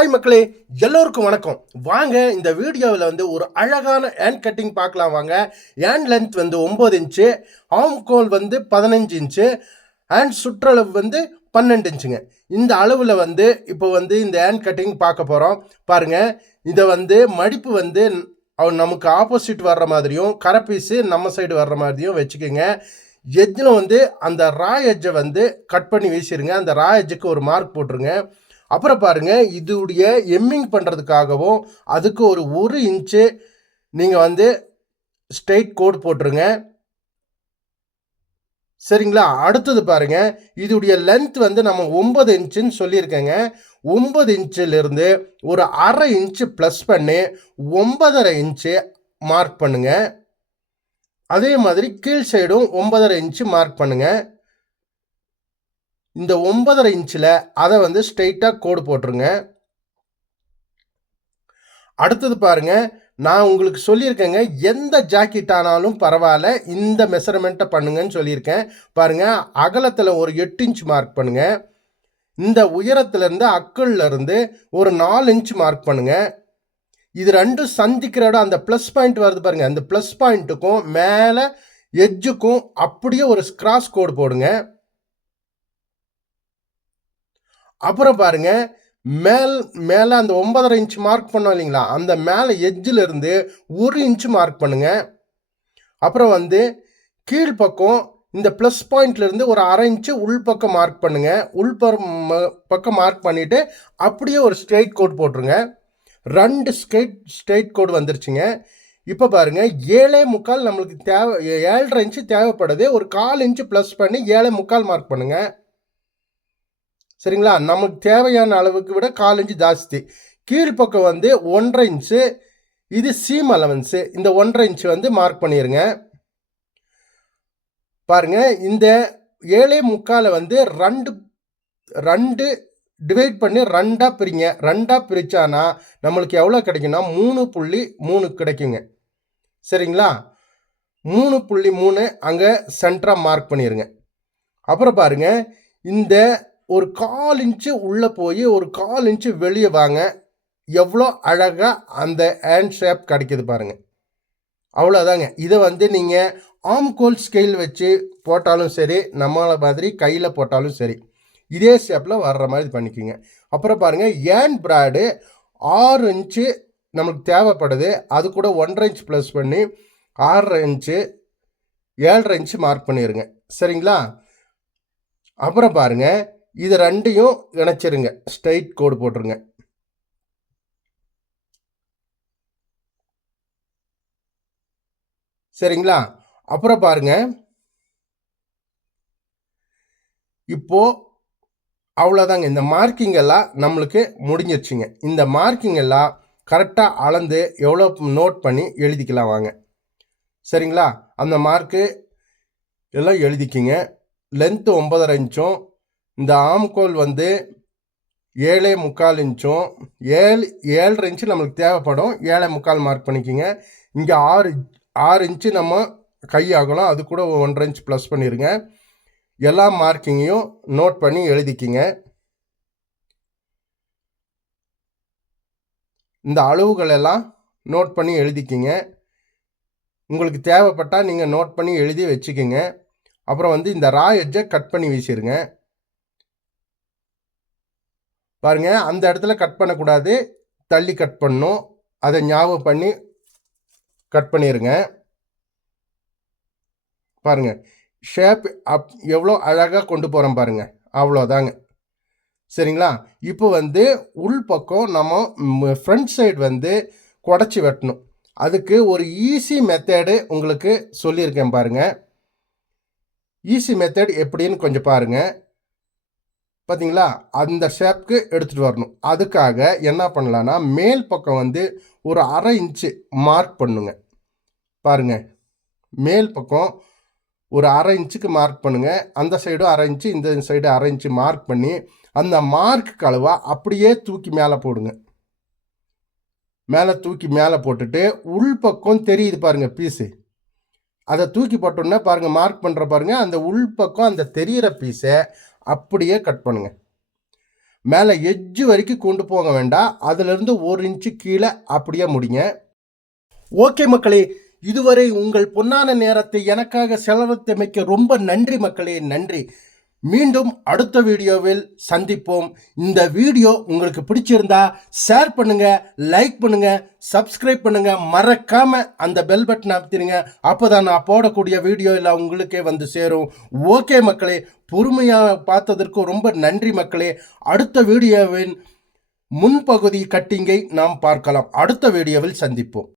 Hi மக்களே, எல்லோருக்கும் வணக்கம். வாங்க இந்த வீடியோவில் ஒரு அழகான ஹேண்ட் கட்டிங் பார்க்கலாம் வாங்க. ஹேண்ட் லென்த் 9 இன்ச்சு, ஆர்ம் கோல் 15 இன்ச்சு, ஹேண்ட் சுற்றளவு 12 இன்ச்சுங்க. இந்த அளவில் இப்போ இந்த ஹேண்ட் கட்டிங் பார்க்க போகிறோம். பாருங்கள், இதை மடிப்பு நமக்கு ஆப்போசிட் வர்ற மாதிரியும் கரை பீஸு நம்ம சைடு வர்ற மாதிரியும் வச்சுக்கோங்க. எஜ்ஜில் அந்த ரா எஜ்ஜை கட் பண்ணி வீசிடுங்க. அந்த ரா எஜ்ஜுக்கு ஒரு மார்க் போட்டுருங்க. அப்புறம் பாருங்க, இதுடைய எம்மிங் பண்ணுறதுக்காகவும் அதுக்கு ஒரு 1 இன்ச்சு நீங்கள் ஸ்ட்ரெயிட் கோடு போட்டுருங்க. சரிங்களா? அடுத்தது பாருங்க, இதுடைய லென்த் நம்ம 9 இன்ச்சுன்னு சொல்லியிருக்கேங்க. 9 இன்ச்சிலிருந்து ஒரு அரை இன்ச்சு ப்ளஸ் பண்ணி 9.5 இன்ச்சு மார்க் பண்ணுங்க. அதே மாதிரி கீழ் சைடும் 9.5 இன்ச்சு மார்க் பண்ணுங்க. இந்த 9.5 இன்ச்சில் அதை ஸ்ட்ரெயிட்டாக கோடு போட்டுருங்க. அடுத்தது பாருங்க, நான் உங்களுக்கு சொல்லியிருக்கேங்க, எந்த ஜாக்கெட் ஆனாலும் பரவாயில்ல இந்த மெஷர்மெண்ட்டை பண்ணுங்கன்னு சொல்லியிருக்கேன். பாருங்க, அகலத்தில் ஒரு 8 இன்ச் மார்க் பண்ணுங்க. இந்த உயரத்துலேருந்து அக்குள்லேருந்து ஒரு 4 இன்ச் மார்க் பண்ணுங்க. இது ரெண்டும் சந்திக்கிற இடம் அந்த ப்ளஸ் பாயிண்ட் வருது பாருங்க, அந்த ப்ளஸ் பாயிண்ட்டுக்கும் மேலே எட்ஜுக்கும் அப்படியே ஒரு கிராஸ் கோடு போடுங்க. அப்புறம் பாருங்க, மேலே அந்த 9.5 இன்ச் மார்க் பண்ணோம் இல்லைங்களா, அந்த மேலே எட்ஜில் இருந்து 1 இன்ச்சு மார்க் பண்ணுங்க. அப்புறம் கீழ்ப்பக்கம் இந்த ப்ளஸ் பாயிண்ட்லேருந்து ஒரு அரை இன்ச்சு உள்பக்கம் மார்க் பண்ணுங்க. பக்கம் மார்க் பண்ணிவிட்டு அப்படியே ஒரு ஸ்ட்ரெயிட் கோட் போட்டுருங்க. 2 ஸ்ட்ரெயிட் கோடு வந்துருச்சுங்க. இப்போ பாருங்கள், 7.25 நம்மளுக்கு 7.5 இன்ச்சு தேவைப்படுது. ஒரு 1/4 இன்ச்சு ப்ளஸ் பண்ணி 7.25 மார்க் பண்ணுங்கள். சரிங்களா? நமக்கு தேவையான அளவுக்கு விட 1/4 இன்ச்சு ஜாஸ்தி. கீழ்ப்பக்கம் 1.5 இன்ச்சு, இது சீம் அலவன்ஸு. இந்த 1.5 இன்ச்சு மார்க் பண்ணிடுங்க. பாருங்கள், இந்த 7.25 ரெண்டு டிவைட் பண்ணி 2ஆக பிரிங்க. 2ஆக பிரித்தானா நம்மளுக்கு எவ்வளோ கிடைக்குன்னா 3.3 கிடைக்குங்க. சரிங்களா? 3.3 அங்கே சென்டராக மார்க் பண்ணிடுங்க. அப்புறம் பாருங்கள், இந்த ஒரு 1/4 இன்ச்சு உள்ளே போய் ஒரு 1/4 இன்ச்சு வெளியே வாங்க. எவ்வளோ அழகாக அந்த ஹேண்ட் ஷேப் கிடைக்கிது பாருங்கள். அவ்வளோதாங்க. இதை நீங்கள் ஆம்கோல் ஸ்கேல் வச்சு போட்டாலும் சரி, நம்மளை மாதிரி கையில் போட்டாலும் சரி, இதே ஷேப்பில் வர்ற மாதிரி பண்ணிக்கோங்க. அப்புறம் பாருங்கள், ஹேண்ட் ப்ராடு 6 இன்ச்சு நம்மளுக்கு தேவைப்படுது. அது கூட 1.5 இன்ச் ப்ளஸ் பண்ணி 6.5 இன்ச்சு 7.5 இன்ச்சு மார்க் பண்ணிடுங்க. சரிங்களா? அப்புறம் பாருங்கள், இது ரெண்டையும் இணைச்சிருங்க. ஸ்ட்ரெயிட் கோடு போட்டுருங்க. சரிங்களா? அப்புறம் பாருங்க, இப்போ அவ்வளோதாங்க. இந்த மார்க்கிங் எல்லாம் நம்மளுக்கு முடிஞ்சிருச்சுங்க. இந்த மார்க்கிங் எல்லாம் கரெக்டாக அளந்து எவ்வளோ நோட் பண்ணி எழுதிக்கலாம் வாங்க. சரிங்களா? அந்த மார்க்கு எல்லாம் எழுதிக்கிங்க. லென்த்து 9.5 இன்ச்சும், இந்த ஆம்கோல் 7.25 இன்ச்சும், 7.5 இன்ச்சு நம்மளுக்கு தேவைப்படும். 7.25 மார்க் பண்ணிக்கிங்க. இங்கே 6 இன்ச்சு நம்ம கை ஆகலாம். அது கூட 1.5 இன்ச் ப்ளஸ் பண்ணிடுங்க. எல்லா மார்க்கிங்கையும் நோட் பண்ணி எழுதிக்கிங்க. இந்த அளவுகள் எல்லாம் நோட் பண்ணி எழுதிக்கிங்க. உங்களுக்கு தேவைப்பட்டால் நீங்கள் நோட் பண்ணி எழுதி வச்சுக்கிங்க. அப்புறம் இந்த ரா எட்ஜை கட் பண்ணி வீசிடுங்க. பாருங்கள், அந்த இடத்துல கட் பண்ணக்கூடாது, தள்ளி கட் பண்ணணும். அதை ஞாபகம் பண்ணி கட் பண்ணிடுங்க. பாருங்கள், ஷேப் எவ்வளோ அழகாக கொண்டு போகிறோம் பாருங்கள். அவ்வளோதாங்க. சரிங்களா? இப்போ உள் பக்கம் நம்ம ஃப்ரண்ட் சைடு குடச்சி வெட்டணும். அதுக்கு ஒரு ஈஸி மெத்தேடு உங்களுக்கு சொல்லியிருக்கேன் பாருங்கள். ஈஸி மெத்தட் எப்படின்னு கொஞ்சம் பாருங்கள். பார்த்தீங்களா? அந்த ஷேப்க்கு எடுத்துகிட்டு வரணும். அதுக்காக என்ன பண்ணலான்னா, மேல் பக்கம் ஒரு அரை இன்ச்சு மார்க் பண்ணுங்க. பாருங்கள், மேல் பக்கம் ஒரு அரை இன்ச்சுக்கு மார்க் பண்ணுங்கள். அந்த சைடும் அரை இன்ச்சு, இந்த சைடு அரை இன்ச்சு மார்க் பண்ணி அந்த மார்க் அளவாக அப்படியே தூக்கி மேலே போடுங்க. மேலே தூக்கி மேலே போட்டுட்டு உள்பக்கம் தெரியுது பாருங்கள் பீஸு, அதை தூக்கி போட்டோன்னே பாருங்கள், மார்க் பண்ணுற பாருங்கள், அந்த உள்பக்கம் அந்த தெரிகிற பீஸை அப்படியே கட் பண்ணுங்கள். மேலே எட்ஜு வரைக்கும் கொண்டு போக வேண்டாம். அதிலிருந்து 1 இன்ச்சு கீழே அப்படியே முடிங்க. ஓகே மக்களே, இதுவரை உங்கள் பொன்னான நேரத்தை எனக்காக செலவழித்தமைக்க ரொம்ப நன்றி மக்களே, நன்றி. மீண்டும் அடுத்த வீடியோவில் சந்திப்போம். இந்த வீடியோ உங்களுக்கு பிடிச்சிருந்தா ஷேர் பண்ணுங்க, லைக் பண்ணுங்க, சப்ஸ்கிரைப் பண்ணுங்க. மறக்காம அந்த பெல் பட்டன் அமுத்திடுங்க. அப்போதான் நான் போடக்கூடிய வீடியோ எல்லாம் உங்களுக்கே வந்து சேரும். ஓகே மக்களே, பொறுமையாக பார்த்ததற்கு ரொம்ப நன்றி மக்களே. அடுத்த வீடியோவின் முன்பகுதி கட்டிங்கை நாம் பார்க்கலாம். அடுத்த வீடியோவில் சந்திப்போம்.